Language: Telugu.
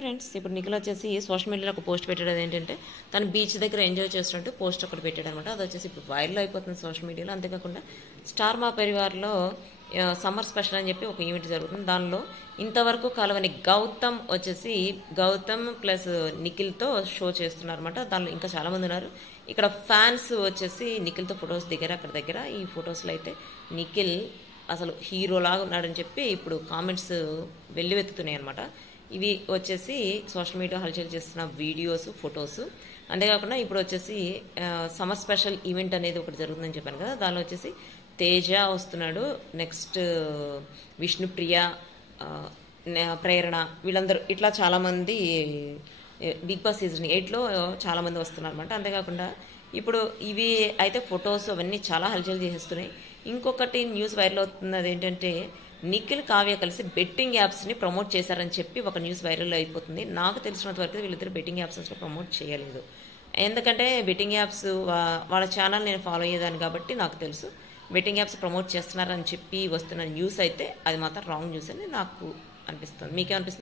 ఫ్రెండ్స్, ఇప్పుడు నిఖిల్ వచ్చేసి సోషల్ మీడియాలో ఒక పోస్ట్ పెట్టాడు. ఏంటంటే తను బీచ్ దగ్గర ఎంజాయ్ చేస్తున్నట్టు పోస్ట్ ఒకటి పెట్టాడు అనమాట. అది వచ్చేసి ఇప్పుడు వైరల్ అయిపోతుంది సోషల్ మీడియాలో. అంతేకాకుండా స్టార్ మా పరివార్లో సమ్మర్ స్పెషల్ అని చెప్పి ఒక ఈవెంట్ జరుగుతుంది. దానిలో ఇంతవరకు కలవని గౌతమ్ ప్లస్ నిఖిల్తో షో చేస్తున్నారు అనమాట. దానిలో ఇంకా చాలా మంది ఉన్నారు. ఇక్కడ ఫ్యాన్స్ వచ్చేసి నిఖిల్తో ఫొటోస్ దిగారు. అక్కడ దగ్గర ఈ ఫొటోస్లో అయితే నిఖిల్ అసలు హీరోలాగా ఉన్నాడని చెప్పి ఇప్పుడు కామెంట్స్ వెల్లువెత్తుతున్నాయి అనమాట. ఇవి వచ్చేసి సోషల్ మీడియా హల్చల్ చేస్తున్న వీడియోస్, ఫొటోస్. అంతేకాకుండా ఇప్పుడు వచ్చేసి సమ్మర్ స్పెషల్ ఈవెంట్ అనేది ఒకటి జరుగుతుందని చెప్పాను కదా. దానిలో వచ్చేసి తేజ వస్తున్నాడు, నెక్స్ట్ విష్ణుప్రియ, ప్రేరణ, వీళ్ళందరూ ఇట్లా చాలామంది బిగ్ బాస్ సీజన్ 8లో చాలామంది వస్తున్నారు అనమాట. అంతేకాకుండా ఇప్పుడు ఇవి అయితే ఫొటోస్ అవన్నీ చాలా హల్చల్ చేసేస్తున్నాయి. ఇంకొకటి న్యూస్ వైరల్ అవుతున్నది ఏంటంటే నిఖిల్, కావ్య కలిసి బెట్టింగ్ యాప్స్ని ప్రమోట్ చేశారని చెప్పి ఒక న్యూస్ వైరల్ అయిపోతుంది. నాకు తెలిసినంత వరకు వీళ్ళిద్దరు బెట్టింగ్ యాప్స్ అసలు ప్రమోట్ చేయలేదు. ఎందుకంటే బెట్టింగ్ యాప్స్ వాళ్ళ ఛానల్ నేను ఫాలో అయ్యేదాన్ని కాబట్టి నాకు తెలుసు. బెట్టింగ్ యాప్స్ ప్రమోట్ చేస్తున్నారని చెప్పి వస్తున్న న్యూస్ అయితే అది మాత్రం రాంగ్ న్యూస్ అని నాకు అనిపిస్తుంది. మీకేమనిపిస్తుంది?